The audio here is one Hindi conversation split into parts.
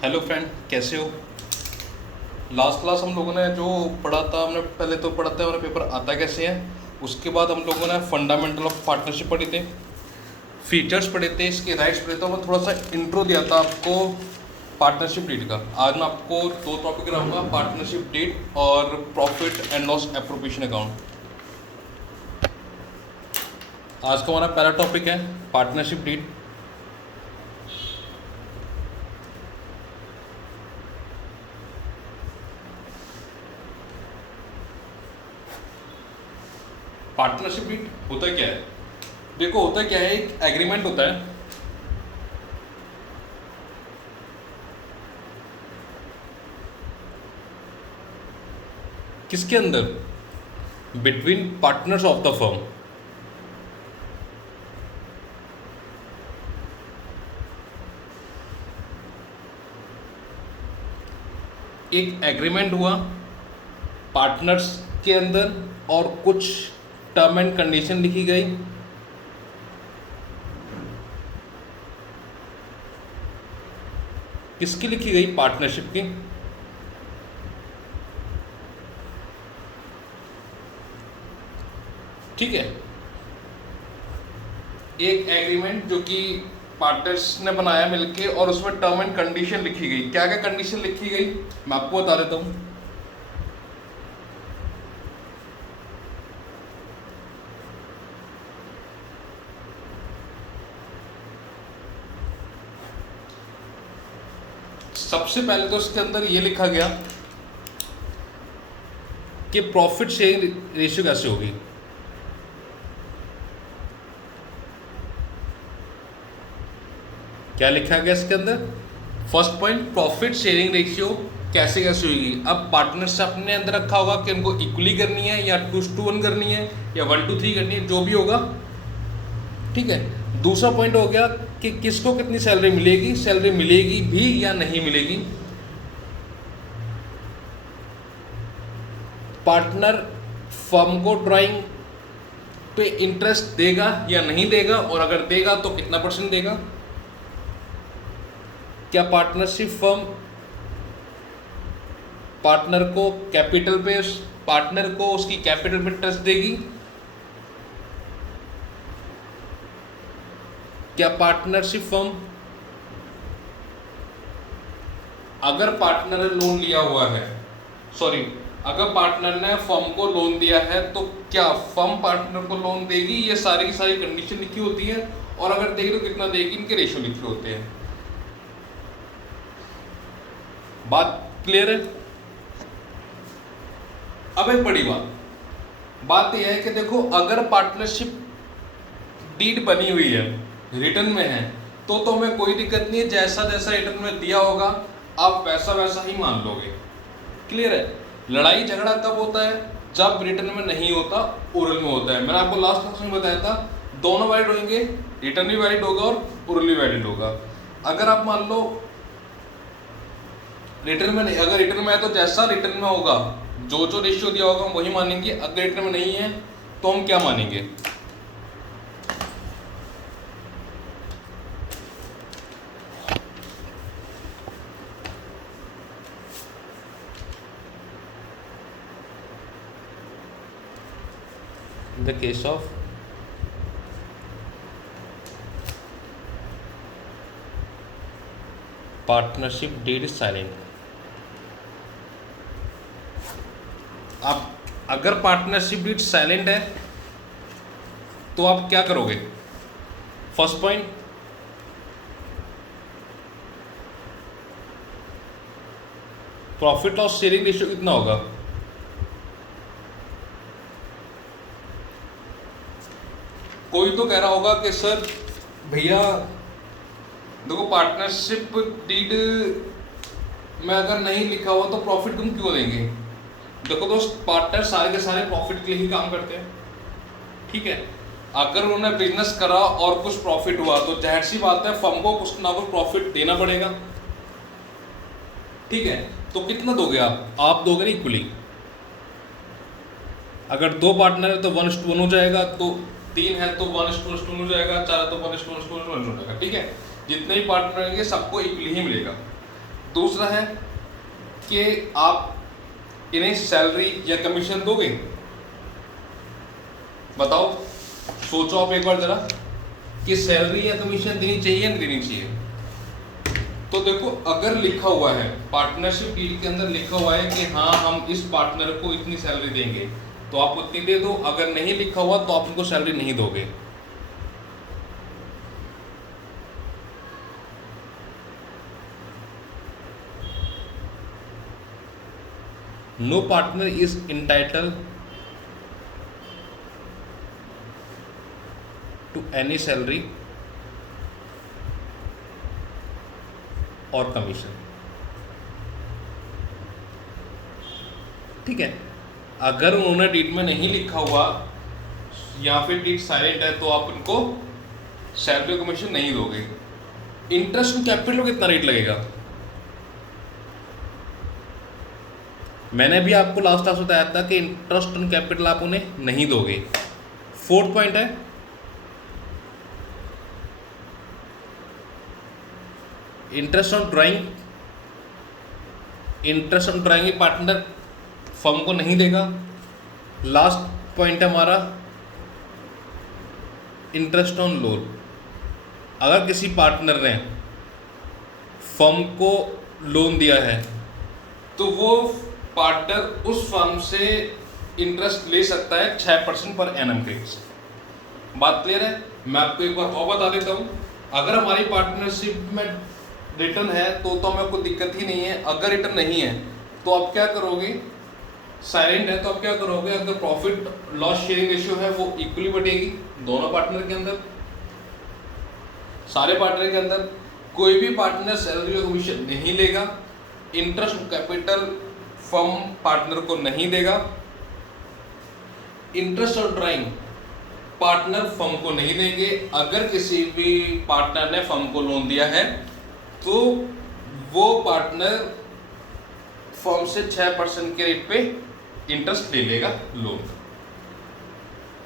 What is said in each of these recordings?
हेलो फ्रेंड, कैसे हो। लास्ट क्लास हम लोगों ने जो पढ़ा था, हमने पहले तो पढ़ा था हमारा पेपर आता कैसे है। उसके बाद हम लोगों ने फंडामेंटल ऑफ पार्टनरशिप पढ़े थे, फीचर्स पढ़े थे, इसके राइट्स पढ़े थे। मैं थोड़ा सा इंट्रो दिया था आपको पार्टनरशिप डीड का। आज मैं आपको दो टॉपिक कराऊंगा, पार्टनरशिप डीड और profit and loss appropriation account. आज का हमारा पहला टॉपिक है पार्टनरशिप डीड। पार्टनरशिप डीड होता क्या है? देखो, होता क्या है, एक एग्रीमेंट होता है किसके अंदर, between partners of the firm. एक एग्रीमेंट हुआ पार्टनर्स के अंदर और कुछ टर्म एंड कंडीशन लिखी गई। किसकी लिखी गई? पार्टनरशिप की। ठीक है, एक एग्रीमेंट जो कि पार्टनर्स ने बनाया मिलके, और उसमें टर्म एंड कंडीशन लिखी गई। क्या क्या कंडीशन लिखी गई मैं आपको बता देता हूं। सबसे पहले तो उसके अंदर ये लिखा गया कि प्रॉफिट शेयरिंग रेशियो कैसे होगी। क्या लिखा गया इसके अंदर? First point, profit sharing ratio कैसे कैसे होगी। अब पार्टनर्स से अपने अंदर रखा होगा कि उनको इक्वली करनी है, या 2:1 करनी है, या 1:3 करनी है, जो भी होगा। ठीक है। दूसरा पॉइंट हो गया कि किसको कितनी सैलरी मिलेगी, सैलरी मिलेगी भी या नहीं मिलेगी। पार्टनर फर्म को ड्राइंग पे इंटरेस्ट देगा या नहीं देगा, और अगर देगा तो कितना % देगा। क्या पार्टनरशिप फर्म पार्टनर को कैपिटल पे, पार्टनर को उसकी कैपिटल पे ट्रस्ट देगी। क्या पार्टनरशिप फर्म, अगर पार्टनर ने लोन लिया हुआ है, सॉरी, अगर पार्टनर ने फर्म को लोन दिया है, तो क्या फर्म पार्टनर को लोन देगी? ये सारी की सारी कंडीशन लिखी होती है, और अगर देगी तो कितना देगी, इनके रेशियो लिखे होते हैं। बात क्लियर है? अब एक बड़ी बात यह है कि देखो, अगर पार्टनरशिप डीड बनी हुई है, रिटर्न में है, तो हमें कोई दिक्कत नहीं है। जैसा जैसा रिटर्न में दिया होगा आप वैसा वैसा ही मान लोगे। क्लियर है? लड़ाई झगड़ा कब होता है? जब रिटर्न में नहीं होता, ओरल में होता है। मैंने आपको लास्ट क्लास में बताया था, दोनों वैलिड होंगे, रिटर्न भी वैलिड होगा और ओरल भी वैलिड होगा। अगर आप मान लो रिटर्न में नहीं, अगर रिटर्न में है तो जैसा रिटर्न में होगा, जो जो रेशियो दिया होगा हम वही मानेंगे। अगर रिटर्न में नहीं है तो हम क्या मानेंगे? In the case of partnership deed is silent, आप अगर पार्टनरशिप डीड साइलेंट है तो आप क्या करोगे? First point, profit loss sharing ratio कितना होगा? कोई तो कह रहा होगा कि सर भैया देखो, पार्टनरशिप डीड में अगर नहीं लिखा हुआ तो प्रॉफिट तुम क्यों देंगे? देखो दोस्त, पार्टनर सारे के सारे प्रॉफिट के लिए ही काम करते हैं। ठीक है, अगर उन्होंने बिजनेस करा और कुछ प्रॉफिट हुआ तो जाहिर सी बात है फर्म को कुछ ना कुछ प्रॉफिट देना पड़ेगा। ठीक है, तो कितना दोगे आप दोगे ना इक्वली। अगर 2 पार्टनर है तो 1:1 हो जाएगा, तो 3 है तो 1:1 हो जाएगा, 4 है तो 1:1 हो जाएगा। ठीक है, जितने भी पार्टनर रहेंगे सबको इक्वली ही मिलेगा। दूसरा है कि आप इन्हें सैलरी या कमीशन दोगे? बताओ, सोचो आप एक बार जरा कि सैलरी या कमीशन देनी चाहिए या नहीं देनी चाहिए। तो देखो, अगर लिखा हुआ है पार्टनरशिप डील के अंदर लिखा हुआ है कि हाँ हम इस पार्टनर को इतनी सैलरी देंगे, तो आप उतनी दे दो। अगर नहीं लिखा हुआ तो आप उनको सैलरी नहीं दोगे। No partner is entitled to any salary और कमीशन। ठीक है, अगर उन्होंने डीड में नहीं लिखा हुआ या फिर डीड साइलेंट है तो आप उनको सैलरी और कमीशन नहीं दोगे। इंटरेस्ट ऑन कैपिटल कितना रेट लगेगा? मैंने भी आपको लास्ट क्लास बताया था कि इंटरेस्ट ऑन कैपिटल आप उन्हें नहीं दोगे। फोर्थ पॉइंट है interest on drawing. Interest on drawing partner firm को नहीं देगा। लास्ट पॉइंट है हमारा इंटरेस्ट ऑन लोन। अगर किसी पार्टनर ने फर्म को लोन दिया है तो वो पार्टनर उस फर्म से इंटरेस्ट ले सकता है 6% पर एनम के। बात क्लियर है? मैं आपको एक बार और बता देता हूँ। अगर हमारी पार्टनरशिप में रिटर्न है तो हमें कोई दिक्कत ही नहीं है। अगर रिटर्न नहीं है तो आप क्या करोगे? साइलेंट है तो आप क्या करोगे? अगर प्रॉफिट लॉस शेयरिंग रेशियो है वो इक्वली बटेगी दोनों पार्टनर के अंदर, सारे पार्टनर के अंदर। कोई भी पार्टनर सैलरी और कमीशन नहीं लेगा। इंटरेस्ट कैपिटल फर्म पार्टनर को नहीं देगा। इंटरेस्ट और ड्राइंग पार्टनर फर्म को नहीं देंगे। अगर किसी भी पार्टनर ने फर्म को लोन दिया है तो वो पार्टनर फर्म से 6% के रेट पे इंटरेस्ट ले लेगा लोन।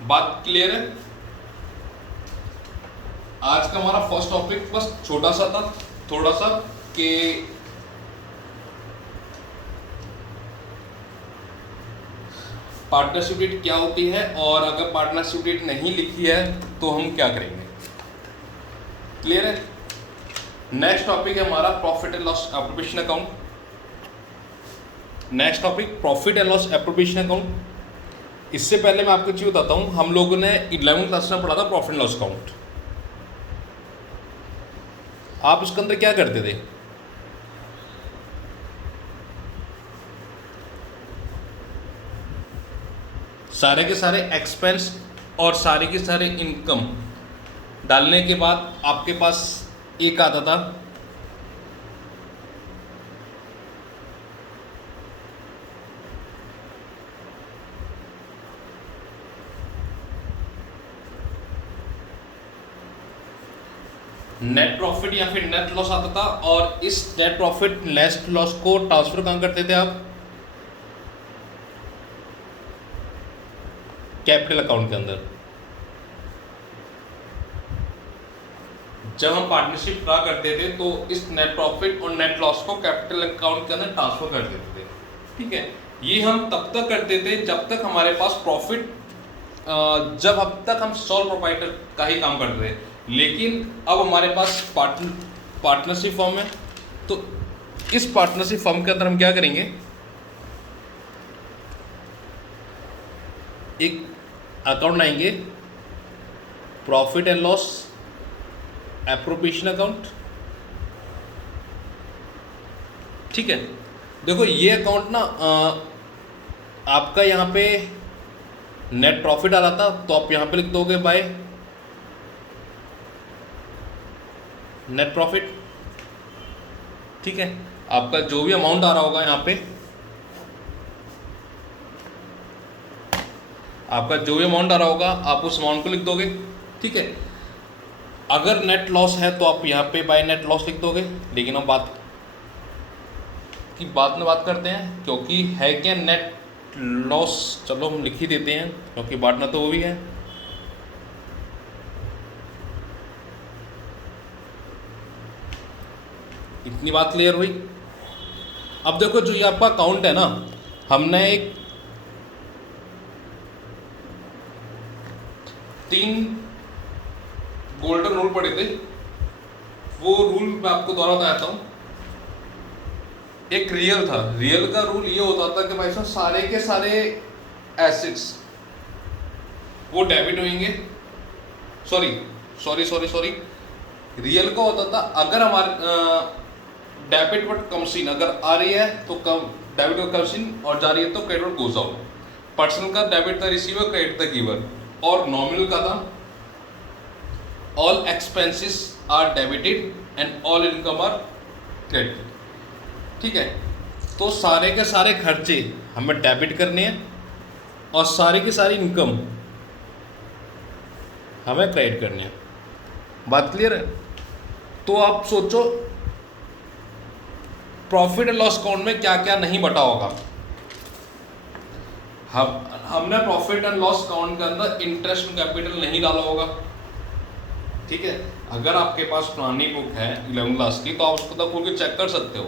बात क्लियर है? आज का हमारा फर्स्ट टॉपिक बस छोटा सा था, थोड़ा सा कि पार्टनरशिप डीड क्या होती है और अगर पार्टनरशिप डीड नहीं लिखी है तो हम क्या करेंगे। क्लियर है? नेक्स्ट टॉपिक है हमारा profit and loss appropriation account. Next topic profit and loss appropriation account. इससे पहले मैं आपको चीज बताता हूं, हम लोगों ने 11वीं क्लास में पढ़ा था प्रॉफिट एंड लॉस अकाउंट। आप उसके अंदर क्या करते थे? सारे के सारे एक्सपेंस और सारे के सारे इनकम डालने के बाद आपके पास एक आता था नेट प्रॉफिट या फिर नेट लॉस आता था, और इस नेट प्रॉफिट नेट लॉस को ट्रांसफर कहाँ करते थे आप? कैपिटल अकाउंट के अंदर। जब हम पार्टनरशिप ड्रा करते थे तो इस नेट प्रॉफिट और नेट लॉस को कैपिटल अकाउंट के अंदर ट्रांसफर कर देते थे। ठीक है, ये हम तब तक करते थे जब तक हमारे पास प्रॉफिट, जब अब तक हम सोल प्रोप्राइटर का ही काम करते थे। लेकिन अब हमारे पास पार्टनरशिप फर्म है, तो इस पार्टनरशिप फर्म के अंदर हम क्या करेंगे? एक अकाउंट लाएंगे, profit and loss appropriation account. ठीक है, देखो ये अकाउंट ना आपका यहाँ पे नेट प्रॉफिट आ रहा था तो आप यहाँ पे लिख दोगे बाय नेट प्रॉफिट। ठीक है, आपका जो भी अमाउंट आ रहा होगा यहाँ पे, आपका जो भी अमाउंट आ रहा होगा आप उस अमाउंट को लिख दोगे। ठीक है, अगर नेट लॉस है तो आप यहाँ पे बाय नेट लॉस लिख दोगे। लेकिन हम बात में बात करते हैं, क्योंकि है क्या नेट लॉस, चलो हम लिख ही देते हैं क्योंकि बांटना तो वो भी है। इतनी बात क्लियर हुई? अब देखो जो ये आपका अकाउंट है ना, हमने एक 3 गोल्डन रूल पढ़े थे, वो रूल मैं आपको दोबारा बताता हूँ। एक रियल था, रियल का रूल ये होता था कि भाई साहब सारे के सारे एसेट्स वो डेबिट होंगे, सॉरी रियल का होता था अगर हमारे डेबिट बट कम्स इन, अगर आ रही है तो कम डेबिट का कम्स इन और जा रही है तो क्रेडिट गोज आउट। पर्सनल का debit the receiver, credit the giver. और नॉमिनल का था all expenses are debited and all income are credited. ठीक है, तो सारे के सारे खर्चे हमें डेबिट करने हैं और सारी की सारी इनकम हमें क्रेडिट करनी है। बात क्लियर है? तो आप सोचो प्रॉफिट एंड लॉस अकाउंट में क्या क्या नहीं बटा होगा। हमने प्रॉफिट एंड लॉस अकाउंट के अंदर इंटरेस्ट कैपिटल नहीं डाला होगा। ठीक है, अगर आपके पास पुरानी बुक है 11वीं क्लास की तो आप उसको तक खोल के चेक कर सकते हो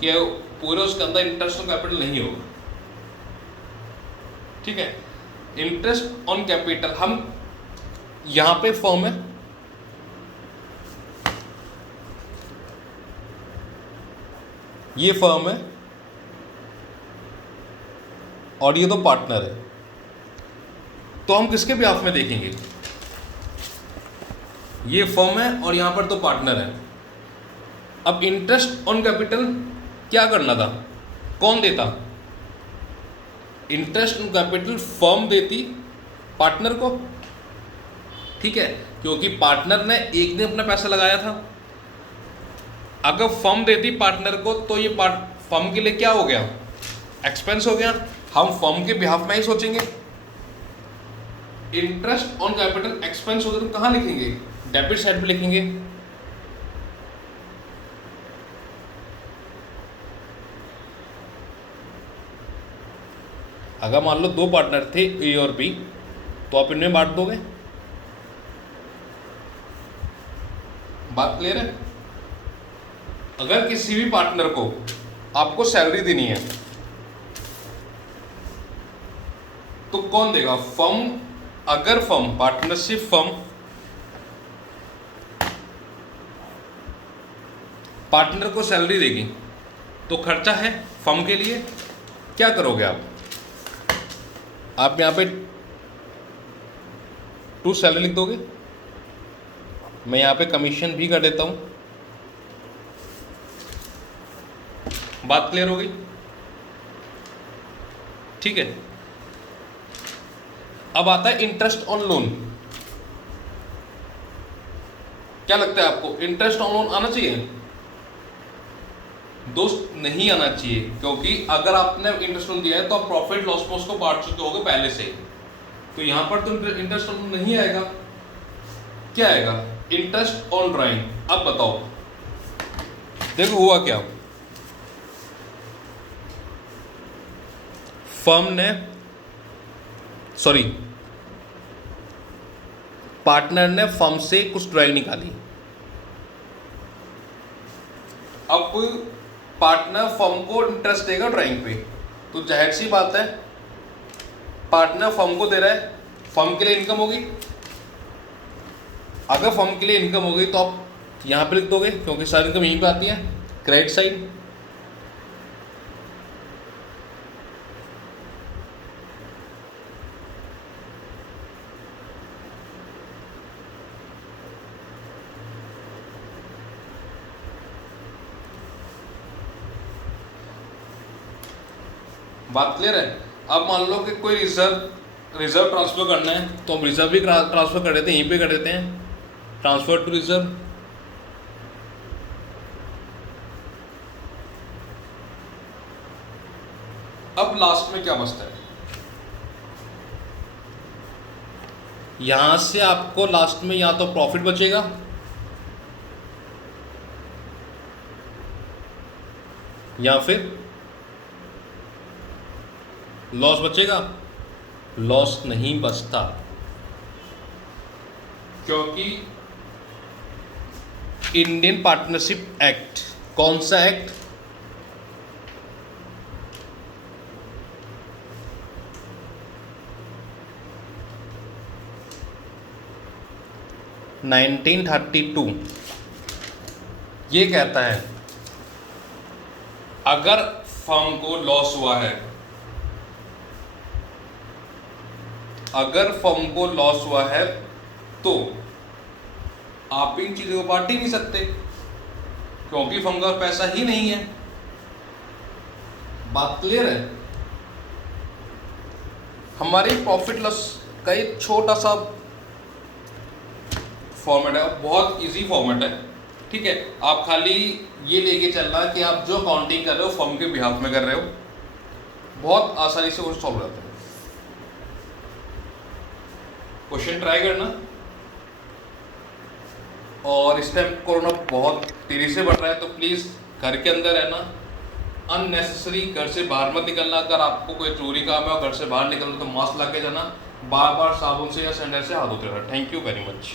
कि पूरे उसके अंदर इंटरेस्ट ऑन कैपिटल नहीं होगा। ठीक है, इंटरेस्ट ऑन कैपिटल हम यहां पे फॉर्म है, ये फर्म है और ये तो पार्टनर है, तो हम किसके बिहाफ में देखेंगे? ये फर्म है और यहां पर तो पार्टनर है। अब इंटरेस्ट ऑन कैपिटल क्या करना था, कौन देता? इंटरेस्ट ऑन कैपिटल फर्म देती पार्टनर को। ठीक है, क्योंकि पार्टनर ने एक दिन अपना पैसा लगाया था। अगर फर्म देती पार्टनर को तो ये फर्म के लिए क्या हो गया? एक्सपेंस हो गया। हम फर्म के बिहाफ में ही सोचेंगे। इंटरेस्ट ऑन कैपिटल एक्सपेंस हो गया तो कहां लिखेंगे? डेबिट साइड पे लिखेंगे। अगर मान लो 2 पार्टनर थे ए और बी, तो आप इनमें बांट दोगे। बात क्लियर है? अगर किसी भी पार्टनर को आपको सैलरी देनी है तो कौन देगा? फर्म। अगर फर्म, पार्टनरशिप फर्म पार्टनर को सैलरी देगी तो खर्चा है फर्म के लिए। क्या करोगे आप यहां पे 2 सैलरी लिख दोगे। मैं यहां पे कमीशन भी कर देता हूं। बात क्लियर हो गई? ठीक है, अब आता है इंटरेस्ट ऑन लोन। क्या लगता है आपको, इंटरेस्ट ऑन लोन आना चाहिए? दोस्त नहीं आना चाहिए, क्योंकि अगर आपने इंटरेस्ट लोन दिया है तो आप प्रॉफिट लॉस में उसको बांट चुके होगे पहले से, तो यहां पर तो इंटरेस्ट ऑन नहीं आएगा। क्या आएगा? Interest on drawing. अब बताओ, देखो हुआ क्या, फर्म ने पार्टनर ने फर्म से कुछ ड्राइंग निकाली। अब पार्टनर फर्म को इंटरेस्ट देगा ड्राइंग पे, तो जाहिर सी बात है पार्टनर फर्म को दे रहा है, फर्म के लिए इनकम होगी। अगर फर्म के लिए इनकम होगी तो आप यहां पे लिख दोगे, क्योंकि सारी इनकम यहीं पे आती है, क्रेडिट साइड। बात क्लियर है? अब मान लो कि कोई रिजर्व ट्रांसफर करना है तो हम रिजर्व भी ट्रांसफर कर देते हैं, यहीं पे कर देते हैं, ट्रांसफर टू रिजर्व। अब लास्ट में क्या बचता है? यहां से आपको लास्ट में या तो प्रॉफिट बचेगा या फिर लॉस बचेगा। लॉस नहीं बचता, क्योंकि इंडियन पार्टनरशिप एक्ट, कौन सा एक्ट? 1932 ये कहता है अगर फर्म को लॉस हुआ है, अगर फर्म को लॉस हुआ है तो आप इन चीजों को बांट ही नहीं सकते क्योंकि फर्म का पैसा ही नहीं है। बात क्लियर है? हमारे प्रॉफिट लॉस का एक छोटा सा फॉर्मेट है, बहुत इजी फॉर्मेट है, ठीक है। आप खाली ये लेके चलना कि आप जो अकाउंटिंग कर रहे हो फर्म के बिहाफ में कर रहे हो, बहुत आसानी से वो सॉल्व हो जाता है। क्वेश्चन ट्राई करना। और इस टाइम कोरोना बहुत तेजी से बढ़ रहा है तो प्लीज़ घर के अंदर रहना, अननेसेसरी घर से बाहर मत निकलना। अगर आपको कोई जरूरी काम है और घर से बाहर निकलना तो मास्क लगा के जाना, बार बार साबुन से या सैनिटाइजर से हाथ धोते रहना। Thank you very much.